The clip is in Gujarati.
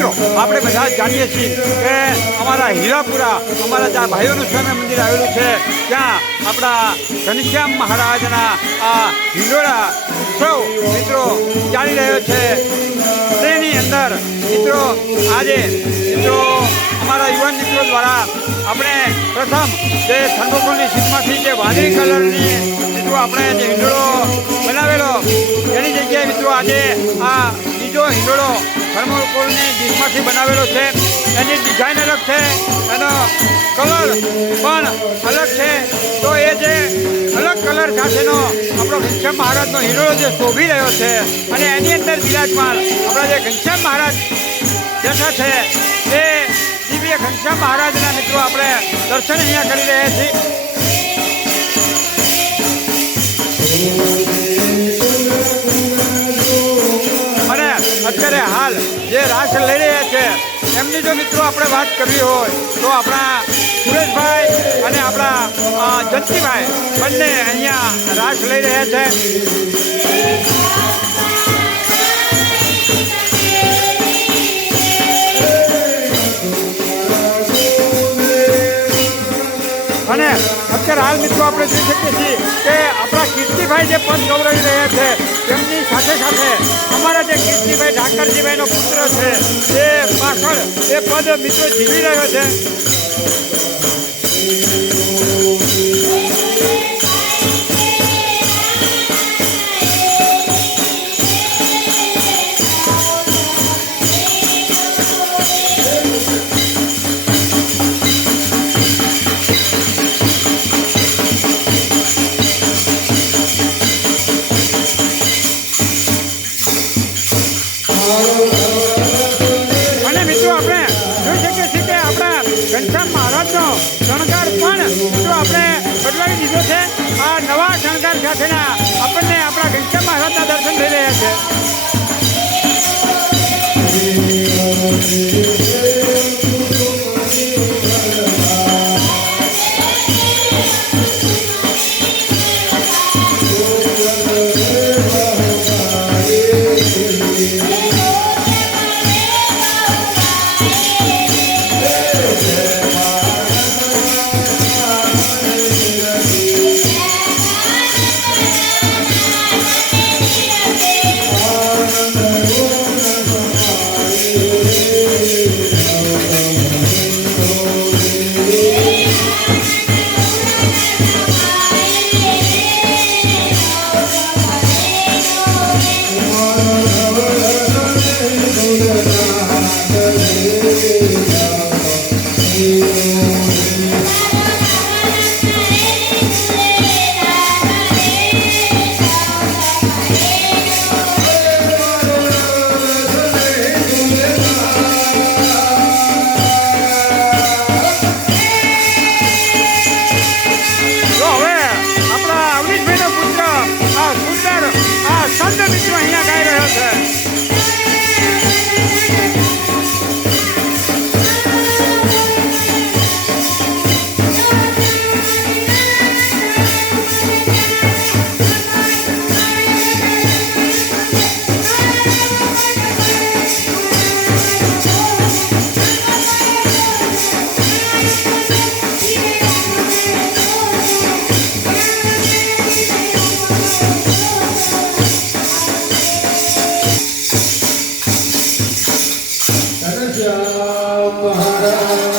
મિત્રો આપણે બધા જ જાણીએ છીએ કે અમારા હીરાપુરા અમારા જ્યાં ભાઈઓનું સ્વામી મંદિર આવેલું છે ત્યાં આપણા ઘનશ્યામ મહારાજના આ હિંડોળા ઉત્સવ મિત્રો ચાલી રહ્યો છે તેની અંદર મિત્રો આજે મિત્રો અમારા યુવાન મિત્રો દ્વારા આપણે પ્રથમ જે થર્મોકોલની સીટમાંથી જે વાદળી કલરની મિત્રો આપણે જે હિંડોળો બનાવેલો એની જગ્યાએ મિત્રો આજે આ બીજો હિંડોળો થર્મોકોલની ડીશમાંથી બનાવેલો છે એની ડિઝાઇન અલગ છે એનો કલર પણ અલગ છે તો એ જે અલગ કલર સાથેનો આપણો ઘનશ્યામ મહારાજનો હિંડોળો જે શોભી રહ્યો છે અને એની અંદર બિરાજમાન આપણા જે ઘનશ્યામ મહારાજ બેઠા છે એ દિવ્ય ઘનશ્યામ મહારાજના મિત્રો આપણે દર્શન અહીંયા કરી રહ્યા છીએ અને અત્યારે હાલ જે રાસ લઈ રહ્યા છે એમની જો મિત્રો આપણે વાત કરવી હોય તો આપણા સુરેશભાઈ અને આપણા જંતીભાઈ બંને અહીંયા રાસ લઈ રહ્યા છે અને અત્યારે હાલ મિત્રો આપણે જોઈ શકીએ છીએ કે આપણા કીર્તિભાઈ જે પદ ગૌરવી રહ્યા છે તેમની સાથે સાથે અમારા જે કીર્તિભાઈ ઠાકરજીભાઈનો પુત્ર છે એ પાછળ એ પદ મિત્રો જીવી રહ્યો છે અને મિત્રો આપણે જોઈ શકીએ છીએ કે આપણા ઘનશ્યામ મહારાજનો શણગાર પણ મિત્રો આપણે બદલાવી દીધો છે આ નવા શણગાર સાથેના આપણને આપણા ઘનશ્યામ મહારાજના દર્શન થઈ રહ્યા છે Mara